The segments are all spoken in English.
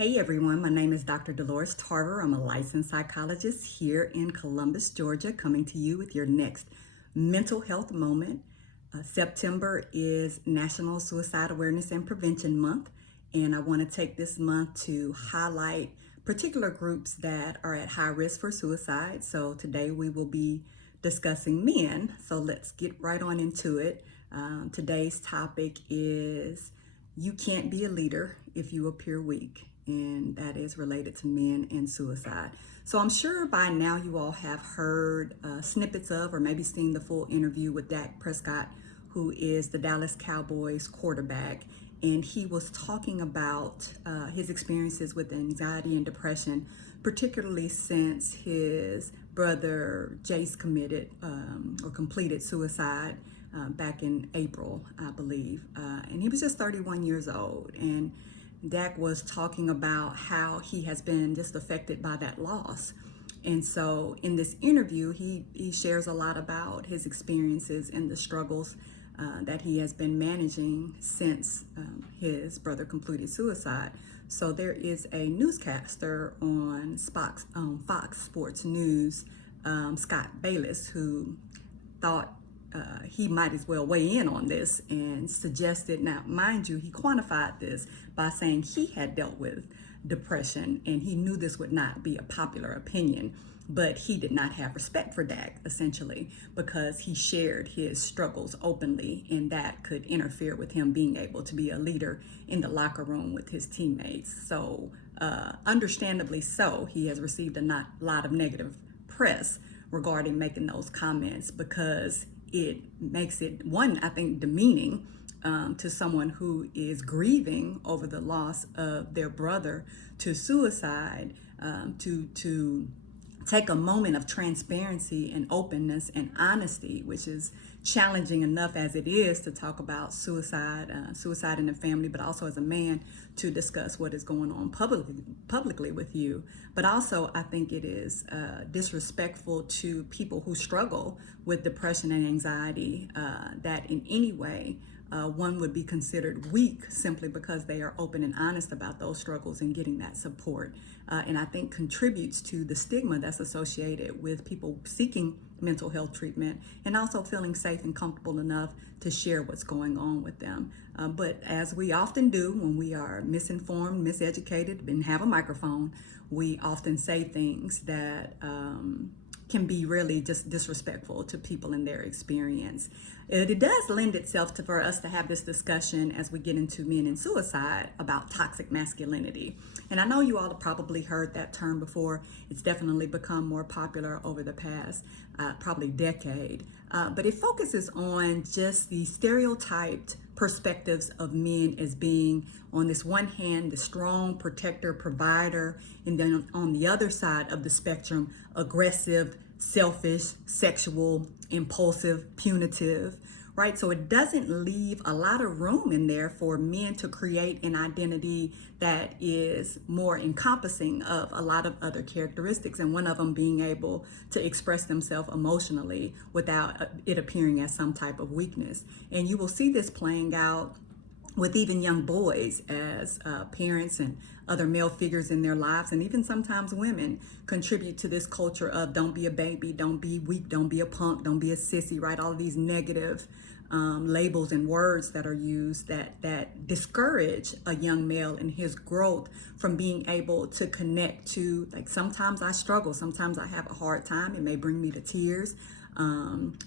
Hey everyone, my name is Dr. Dolores Tarver. I'm a licensed psychologist here in Columbus, Georgia, coming to you with your next mental health moment. September is National Suicide Awareness and Prevention Month, and I want to take this month to highlight particular groups that are at high risk for suicide. So today we will be discussing men, so let's get right on into it. Today's topic is you can't be a leader if you appear weak, and that is related to men and suicide. So I'm sure by now you all have heard snippets of, or maybe seen the full interview with Dak Prescott, who is the Dallas Cowboys quarterback. And he was talking about his experiences with anxiety and depression, particularly since his brother Jace committed or completed suicide back in April, I believe. And he was just 31 years old. And Dak was talking about how he has been just affected by that loss. And so in this interview, he shares a lot about his experiences and the struggles that he has been managing since his brother completed suicide. So there is a newscaster on Fox Sports News, Scott Bayless, who thought he might as well weigh in on this and suggested, now mind you, he quantified this by saying he had dealt with depression and he knew this would not be a popular opinion, but he did not have respect for Dak, essentially, because he shared his struggles openly, and that could interfere with him being able to be a leader in the locker room with his teammates. So understandably so, he has received a lot of negative press regarding making those comments, because it makes it, one, I think, demeaning to someone who is grieving over the loss of their brother to suicide, to take a moment of transparency and openness and honesty, which is challenging enough as it is to talk about suicide in the family, but also as a man to discuss what is going on publicly with you. But also, I think it is disrespectful to people who struggle with depression and anxiety, that in any way one would be considered weak simply because they are open and honest about those struggles and getting that support. And I think contributes to the stigma that's associated with people seeking mental health treatment and also feeling safe and comfortable enough to share what's going on with them. But as we often do when we are misinformed, miseducated, and have a microphone, we often say things that can be really just disrespectful to people in their experience. It does lend itself for us to have this discussion as we get into men and suicide about toxic masculinity. And I know you all have probably heard that term before. It's definitely become more popular over the past probably decade. But it focuses on just the stereotyped perspectives of men as being, on this one hand, the strong protector, provider, and then on the other side of the spectrum, aggressive, selfish, sexual, impulsive, punitive, right? So it doesn't leave a lot of room in there for men to create an identity that is more encompassing of a lot of other characteristics, and one of them being able to express themselves emotionally without it appearing as some type of weakness. And you will see this playing out with even young boys as parents and other male figures in their lives, and even sometimes women, contribute to this culture of don't be a baby, don't be weak, don't be a punk, don't be a sissy, right? All of these negative labels and words that are used that discourage a young male in his growth from being able to connect to, like, sometimes I struggle, sometimes I have a hard time, it may bring me to tears,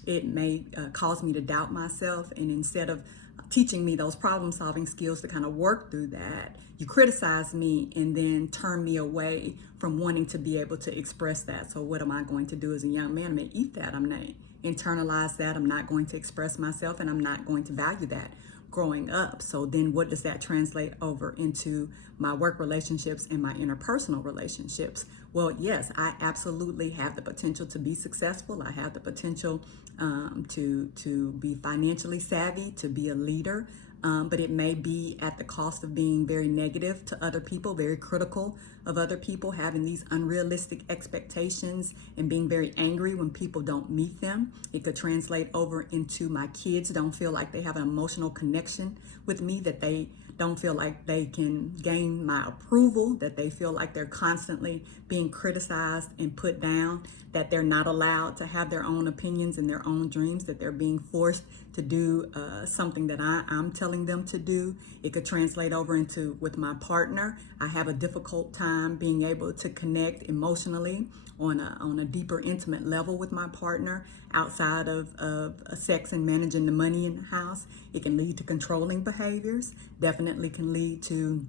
it may cause me to doubt myself, and instead of teaching me those problem-solving skills to kind of work through that, you criticize me and then turn me away from wanting to be able to express that. So what am I going to do as a young man? I'm going to eat that. I'm going to internalize that. I'm not going to express myself, and I'm not going to value that growing up. So then what does that translate over into my work relationships and my interpersonal relationships? Well, yes, I absolutely have the potential to be successful. I have the potential to be financially savvy, to be a leader, but it may be at the cost of being very negative to other people, very critical of other people, having these unrealistic expectations and being very angry when people don't meet them. It could translate over into my kids don't feel like they have an emotional connection with me, that they don't feel like they can gain my approval, that they feel like they're constantly being criticized and put down, that they're not allowed to have their own opinions and their own dreams, that they're being forced to do something that I'm telling them to do. It could translate over into with my partner. I have a difficult time being able to connect emotionally on a deeper, intimate level with my partner outside of sex and managing the money in the house. It can lead to controlling behaviors, definitely can lead to,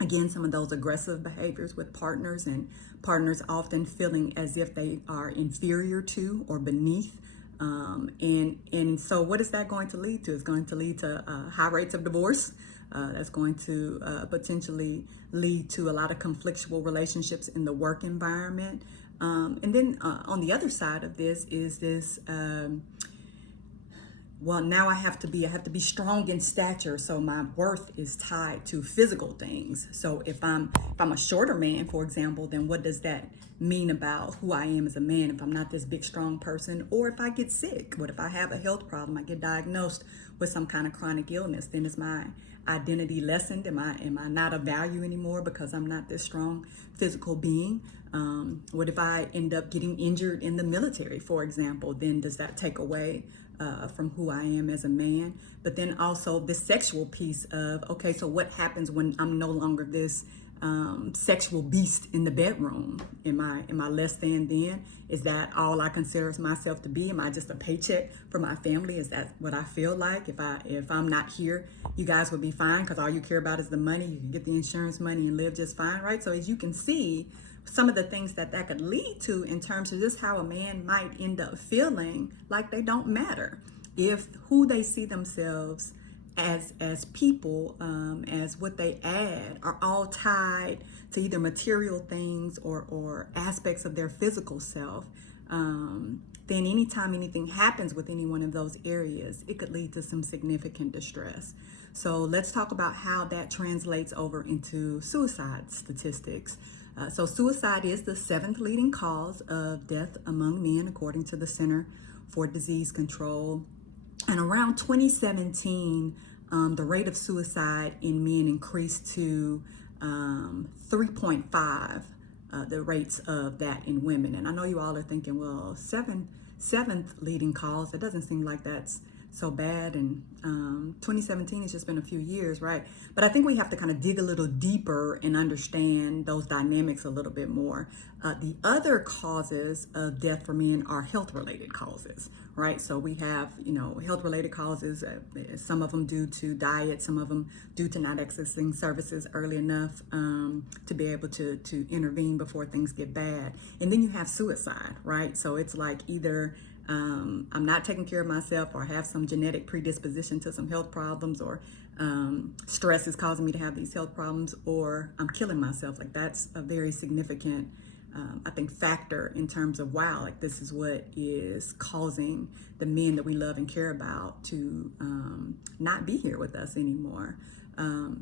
again, some of those aggressive behaviors with partners, and partners often feeling as if they are inferior to or beneath. And so what is that going to lead to? It's going to lead to high rates of divorce. That's going to potentially lead to a lot of conflictual relationships in the work environment. And then on the other side of this is this, well, now I have to be strong in stature, so my worth is tied to physical things. So if I'm a shorter man, for example, then what does that mean about who I am as a man if I'm not this big strong person? Or if I get sick, what if I have a health problem, I get diagnosed with some kind of chronic illness, then is my identity lessened? Am I not of value anymore because I'm not this strong physical being? What if I end up getting injured in the military, for example? Then does that take away from who I am as a man? But then also this sexual piece of, okay, so what happens when I'm no longer this sexual beast in the bedroom? Am I less than then? Is that all I consider myself to be? Am I just a paycheck for my family? Is that what I feel like? If I'm not here, you guys will be fine because all you care about is the money. You can get the insurance money and live just fine, right? So as you can see, some of the things that could lead to in terms of just how a man might end up feeling like they don't matter if who they see themselves as people, as what they add, are all tied to either material things or aspects of their physical self. Then anytime anything happens with any one of those areas, it could lead to some significant distress. So let's talk about how that translates over into suicide statistics. So suicide is the 7th leading cause of death among men, according to the Center for Disease Control. And around 2017, the rate of suicide in men increased to 3.5, the rates of that in women. And I know you all are thinking, well, seventh leading cause, it doesn't seem like that's so bad. And 2017 has just been a few years, right? But I think we have to kind of dig a little deeper and understand those dynamics a little bit more. The other causes of death for men are health-related causes, right? So we have, health-related causes, some of them due to diet, some of them due to not accessing services early enough to be able to intervene before things get bad. And then you have suicide, right? So it's like either I'm not taking care of myself, or have some genetic predisposition to some health problems, or stress is causing me to have these health problems, or I'm killing myself. Like that's a very significant, I think, factor in terms of, wow, like this is what is causing the men that we love and care about to not be here with us anymore.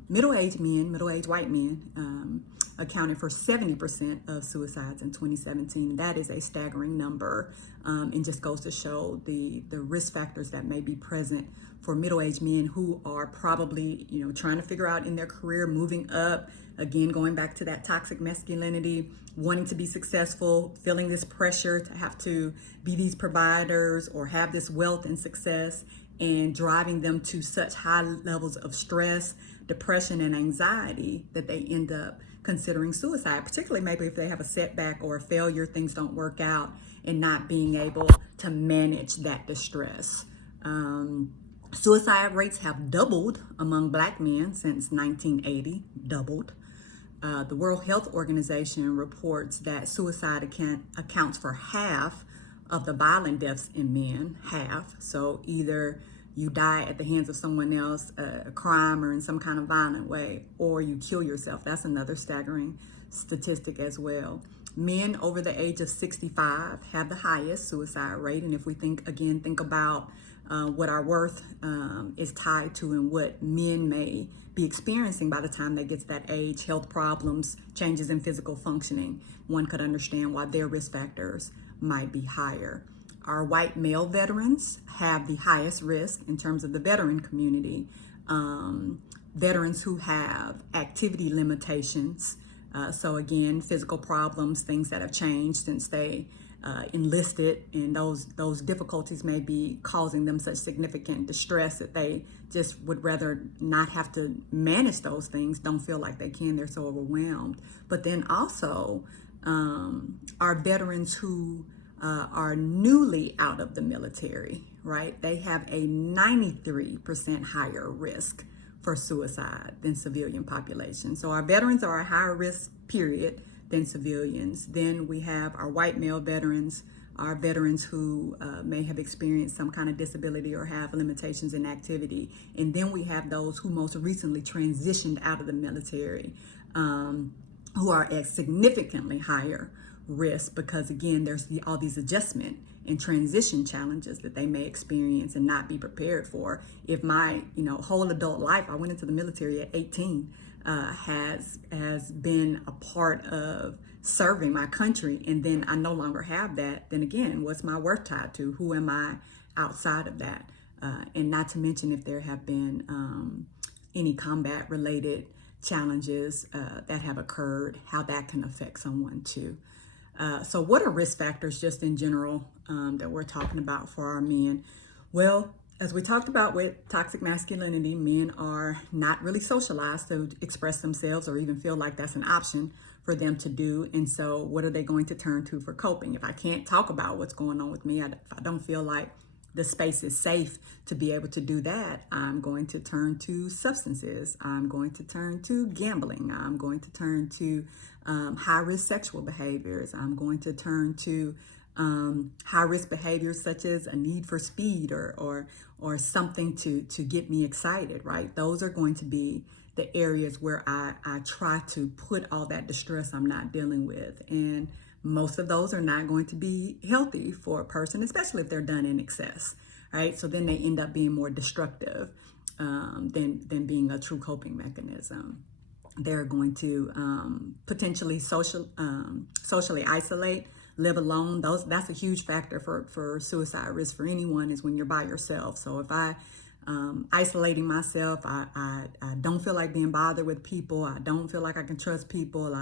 Middle-aged white men accounted for 70% of suicides in 2017. That is a staggering number, and just goes to show the risk factors that may be present for middle-aged men who are probably, trying to figure out in their career, moving up, again, going back to that toxic masculinity, wanting to be successful, feeling this pressure to have to be these providers or have this wealth and success, and driving them to such high levels of stress, depression, and anxiety that they end up considering suicide, particularly maybe if they have a setback or a failure, things don't work out, and not being able to manage that distress. Suicide rates have doubled among Black men since 1980, doubled. The World Health Organization reports that suicide accounts for half of the violent deaths in men, half. So either you die at the hands of someone else, a crime or in some kind of violent way, or you kill yourself. That's another staggering statistic as well. Men over the age of 65 have the highest suicide rate. And if we think about what our worth is tied to and what men may be experiencing by the time they get to that age, health problems, changes in physical functioning, one could understand why their risk factors might be higher. Our white male veterans have the highest risk in terms of the veteran community. veterans who have activity limitations. So again, physical problems, things that have changed since they enlisted, and those difficulties may be causing them such significant distress that they just would rather not have to manage those things, don't feel like they can, they're so overwhelmed. But then also our veterans who are newly out of the military, right? They have a 93% higher risk for suicide than civilian population. So our veterans are a higher risk, period, than civilians. Then we have our white male veterans, our veterans who may have experienced some kind of disability or have limitations in activity. And then we have those who most recently transitioned out of the military, who are at significantly higher risk because, again, there's all these adjustment and transition challenges that they may experience and not be prepared for. If my whole adult life, I went into the military at 18, has been a part of serving my country, and then I no longer have that, then again, what's my worth tied to? Who am I outside of that? And not to mention if there have been any combat related challenges that have occurred, how that can affect someone too. So what are risk factors just in general that we're talking about for our men? Well, as we talked about with toxic masculinity, men are not really socialized to express themselves or even feel like that's an option for them to do. And so what are they going to turn to for coping? If I can't talk about what's going on with me, if I don't feel like the space is safe to be able to do that, I'm going to turn to substances. I'm going to turn to gambling. I'm going to turn to high-risk sexual behaviors. I'm going to turn to high-risk behaviors such as a need for speed or something to get me excited, right? Those are going to be the areas where I try to put all that distress I'm not dealing with. And most of those are not going to be healthy for a person, especially if they're done in excess, right? So then they end up being more destructive than being a true coping mechanism. They're going to potentially socially isolate, live alone. That's a huge factor for suicide risk for anyone, is when you're by yourself. So if I isolating myself, I don't feel like being bothered with people. I don't feel like I can trust people.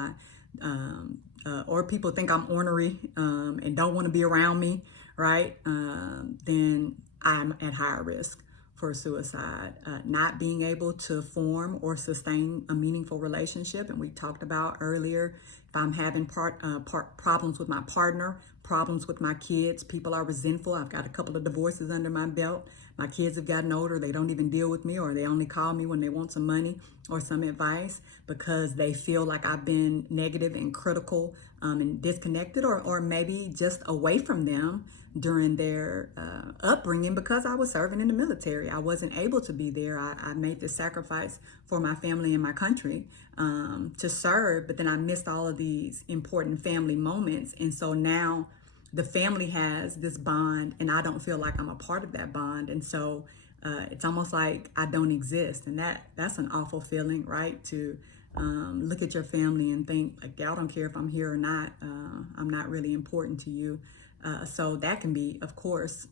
Or people think I'm ornery and don't want to be around me, right? Then I'm at higher risk for suicide. Not being able to form or sustain a meaningful relationship, and we talked about earlier, if I'm having problems with my partner, problems with my kids, people are resentful. I've got a couple of divorces under my belt. My kids have gotten older. They don't even deal with me, or they only call me when they want some money or some advice because they feel like I've been negative and critical and disconnected, or maybe just away from them during their upbringing because I was serving in the military. I wasn't able to be there. I made this sacrifice for my family and my country to serve, but then I missed all of these important family moments. And so now the family has this bond and I don't feel like I'm a part of that bond. And so it's almost like I don't exist. And that's an awful feeling, right? To look at your family and think, like, I don't care if I'm here or not. I'm not really important to you. So that can be, of course,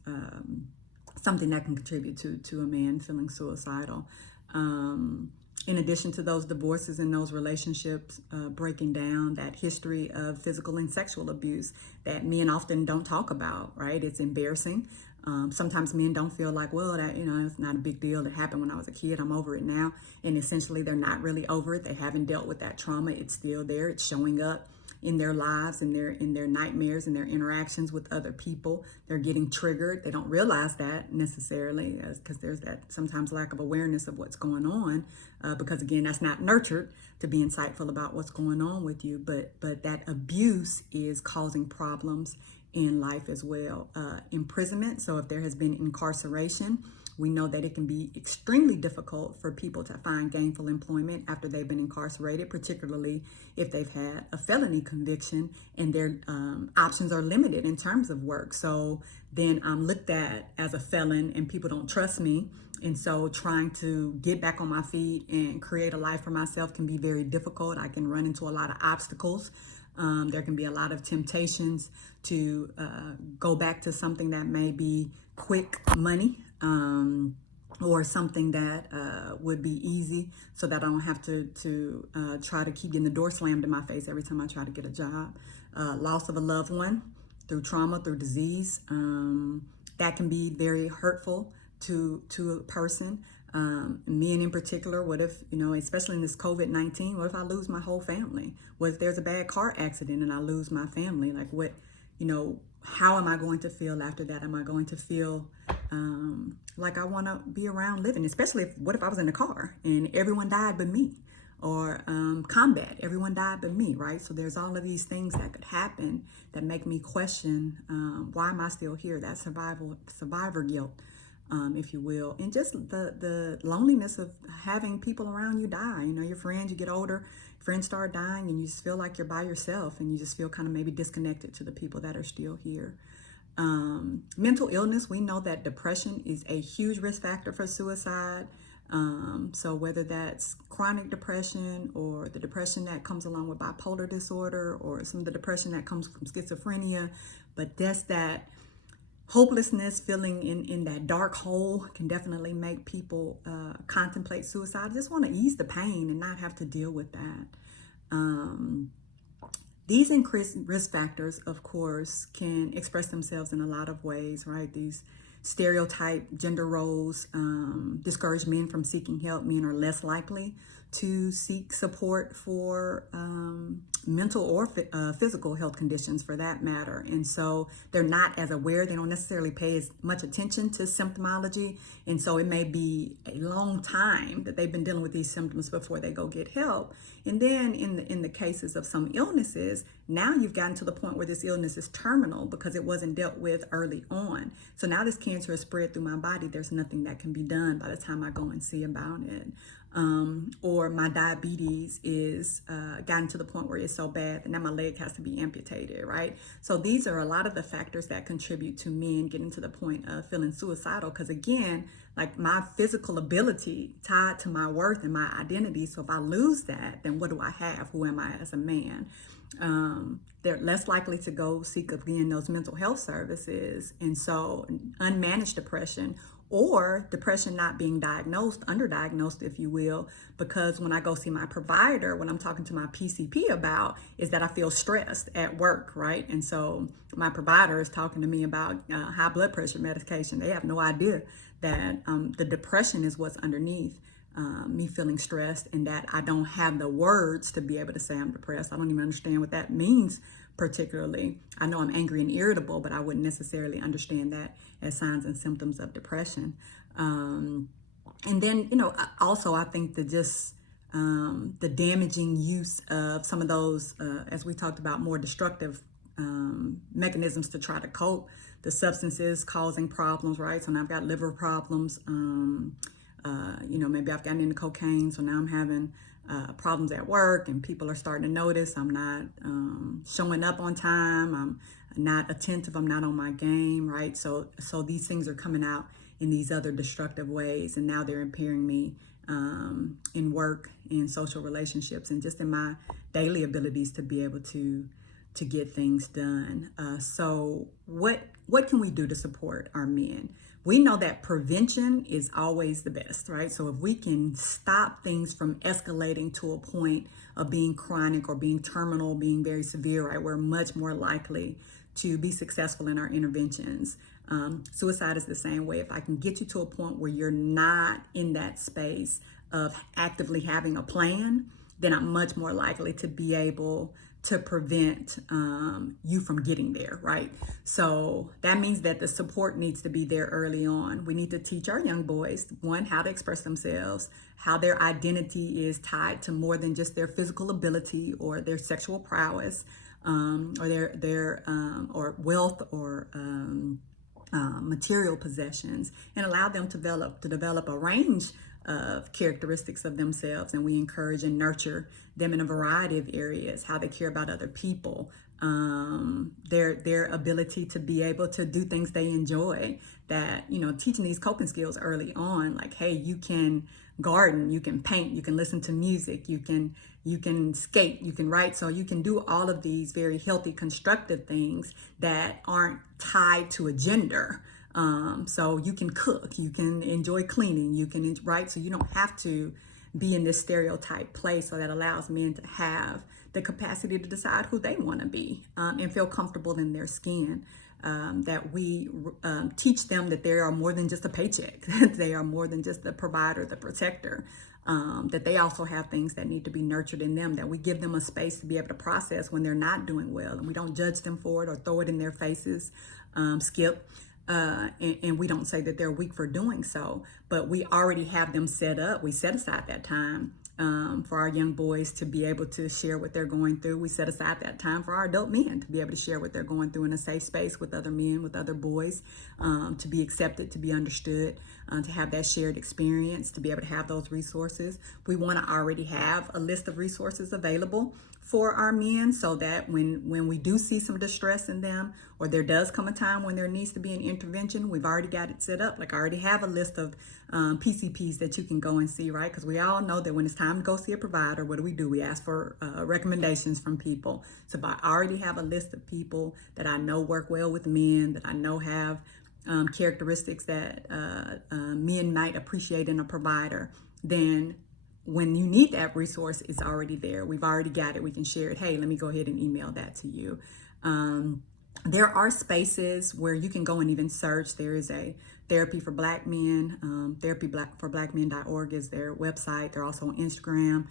something that can contribute to a man feeling suicidal. In addition to those divorces and those relationships breaking down, that history of physical and sexual abuse that men often don't talk about, right? It's embarrassing. Sometimes men don't feel like, well, that, it's not a big deal. It happened when I was a kid. I'm over it now. And essentially, they're not really over it. They haven't dealt with that trauma. It's still there. It's showing up in their lives, in their nightmares, and their interactions with other people. They're getting triggered. They don't realize that necessarily because there's that sometimes lack of awareness of what's going on because, again, that's not nurtured to be insightful about what's going on with you. But that abuse is causing problems in life as well. Imprisonment. So if there has been incarceration, we know that it can be extremely difficult for people to find gainful employment after they've been incarcerated, particularly if they've had a felony conviction and their options are limited in terms of work. So then I'm looked at as a felon and people don't trust me. And so trying to get back on my feet and create a life for myself can be very difficult. I can run into a lot of obstacles. There can be a lot of temptations to go back to something that may be quick money. or something that would be easy, so that I don't have to try to keep getting the door slammed in my face every time I try to get a job. Loss of a loved one through trauma, through disease, that can be very hurtful to a person. Men in particular, what if, especially in this COVID-19, what if I lose my whole family? What if there's a bad car accident and I lose my family? Like what, how am I going to feel after that? Am I going to feel like I want to be around living? Especially what if I was in a car and everyone died but me? Or combat, everyone died but me, right? So there's all of these things that could happen that make me question, why am I still here? That survivor guilt, if you will, and just the loneliness of having people around you die. Your friends, you get older, friends start dying, and you just feel like you're by yourself, and you just feel kind of maybe disconnected to the people that are still here. Mental illness, we know that depression is a huge risk factor for suicide. So whether that's chronic depression or the depression that comes along with bipolar disorder or some of the depression that comes from schizophrenia, but that's that hopelessness, feeling in that dark hole, can definitely make people contemplate suicide. Just want to ease the pain and not have to deal with that. These increased risk factors, of course, can express themselves in a lot of ways, right? These stereotype gender roles discourage men from seeking help. Men are less likely to seek support for mental or physical health conditions, for that matter. And so they're not as aware. They don't necessarily pay as much attention to symptomology. And so it may be a long time that they've been dealing with these symptoms before they go get help. And then in the cases of some illnesses, now you've gotten to the point where this illness is terminal because it wasn't dealt with early on. So now this cancer is spread through my body. There's nothing that can be done by the time I go and see about it. Or my diabetes is gotten to the point where it's so bad that now my leg has to be amputated, right? So these are a lot of the factors that contribute to men getting to the point of feeling suicidal, because again, like my physical ability tied to my worth and my identity. So if I lose that, then what do I have? Who am I as a man? They're less likely to go seek again those mental health services. And so unmanaged depression, or depression not being diagnosed, underdiagnosed, if you will, because when I go see my provider, what I'm talking to my PCP about is that I feel stressed at work, right? And so my provider is talking to me about high blood pressure medication. They have no idea that the depression is what's underneath me feeling stressed, and that I don't have the words to be able to say I'm depressed. I don't even understand what that means particularly. I know I'm angry and irritable, but I wouldn't necessarily understand that as signs and symptoms of depression. And then, also I think that just the damaging use of some of those, as we talked about, more destructive mechanisms to try to cope, the substances causing problems, right? So now I've got liver problems. Maybe I've gotten into cocaine, so now I'm having problems at work, and people are starting to notice I'm not showing up on time, I'm not attentive, I'm not on my game, right? So these things are coming out in these other destructive ways, and now they're impairing me in work, in social relationships, and just in my daily abilities to be able to get things done. So what can we do to support our men? We know that prevention is always the best, right? So if we can stop things from escalating to a point of being chronic or being terminal, being very severe, right, we're much more likely to be successful in our interventions. Suicide is the same way. If I can get you to a point where you're not in that space of actively having a plan, then I'm much more likely to be able to prevent you from getting there, right? So that means that the support needs to be there early on. We need to teach our young boys, one, how to express themselves, how their identity is tied to more than just their physical ability or their sexual prowess, or their or wealth, or material possessions, and allow them to develop a range of characteristics of themselves. And we encourage and nurture them in a variety of areas: how they care about other people, their ability to be able to do things they enjoy, that, teaching these coping skills early on, like, hey, you can garden, you can paint, you can listen to music, you can skate, you can write. So you can do all of these very healthy, constructive things that aren't tied to a gender. So you can cook, you can enjoy cleaning, you can, right? So you don't have to be in this stereotype place. So that allows men to have the capacity to decide who they want to be, and feel comfortable in their skin. That we teach them that they are more than just a paycheck. They are more than just the provider, the protector. That they also have things that need to be nurtured in them, that we give them a space to be able to process when they're not doing well. And we don't judge them for it or throw it in their faces, skip. And we don't say that they're weak for doing so, but we already have them set up. We set aside that time for our young boys to be able to share what they're going through. We set aside that time for our adult men to be able to share what they're going through in a safe space with other men, with other boys, to be accepted, to be understood, to have that shared experience, to be able to have those resources. We want to already have a list of resources available for our men, so that when we do see some distress in them, or there does come a time when there needs to be an intervention, we've already got it set up. Like I already have a list of PCPs that you can go and see, right? Because we all know that when it's time to go see a provider, what do? We ask for recommendations from people. So if I already have a list of people that I know work well with men, that I know have characteristics that men might appreciate in a provider, then when you need that resource, it's already there. We've already got it. We can share it. Hey, let me go ahead and email that to you. There are spaces where you can go and even search. There is a Therapy for Black Men. Therapyforblackmen.org is their website. They're also on Instagram.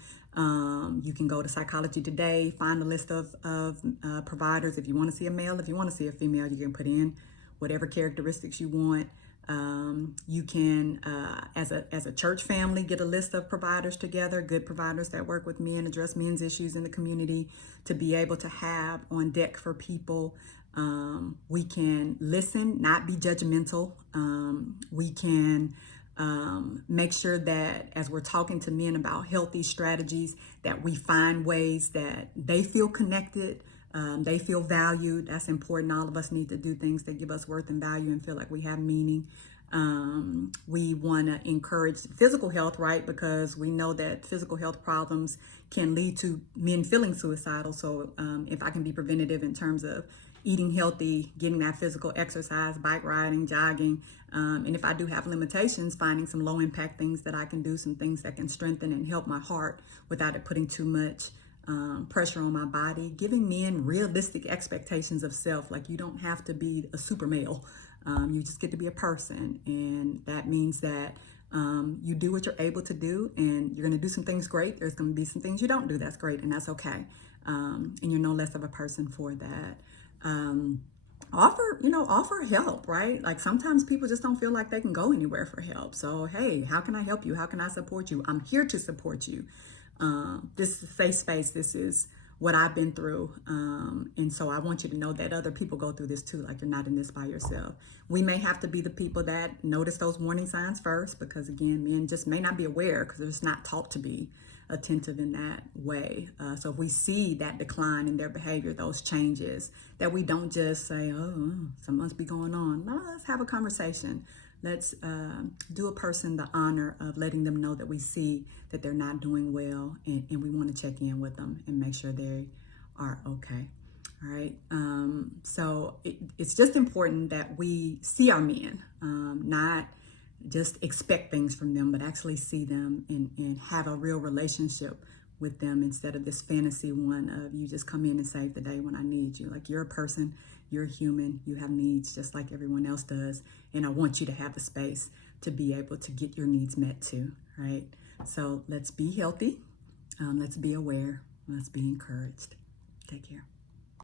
You can go to Psychology Today, find a list of providers. If you want to see a male, if you want to see a female, you can put in whatever characteristics you want. You can, as a church family, get a list of providers together, good providers that work with men, address men's issues in the community, to be able to have on deck for people. We can listen, not be judgmental. We can make sure that as we're talking to men about healthy strategies, that we find ways that they feel connected, they feel valued. That's important. All of us need to do things that give us worth and value and feel like we have meaning. We want to encourage physical health, right? Because we know that physical health problems can lead to men feeling suicidal. So if I can be preventative in terms of eating healthy, getting that physical exercise, bike riding, jogging, and if I do have limitations, finding some low impact things that I can do, some things that can strengthen and help my heart without it putting too much pressure on my body. Giving men realistic expectations of self. Like, you don't have to be a super male. You just get to be a person, and that means that you do what you're able to do, and you're going to do some things great. There's going to be some things you don't do that's great, and that's okay. And you're no less of a person for that. Offer help, right? Like, sometimes people just don't feel like they can go anywhere for help. So, hey, how can I help you? How can I support you? I'm here to support you. This is a safe space. This is what I've been through. And so I want you to know that other people go through this too. Like, you're not in this by yourself. We may have to be the people that notice those warning signs first, because again, men just may not be aware because they're just not taught to be attentive in that way. So if we see that decline in their behavior, those changes, that we don't just say, oh, something must be going on. No, let's have a conversation. Let's do a person the honor of letting them know that we see that they're not doing well, and we want to check in with them and make sure they are okay. All right. So it's just important that we see our men, not just expect things from them, but actually see them and have a real relationship with them, instead of this fantasy one of you just come in and save the day when I need you. Like, you're a person, you're a human, you have needs just like everyone else does. And I want you to have the space to be able to get your needs met too, right? So let's be healthy. Let's be aware. Let's be encouraged. Take care.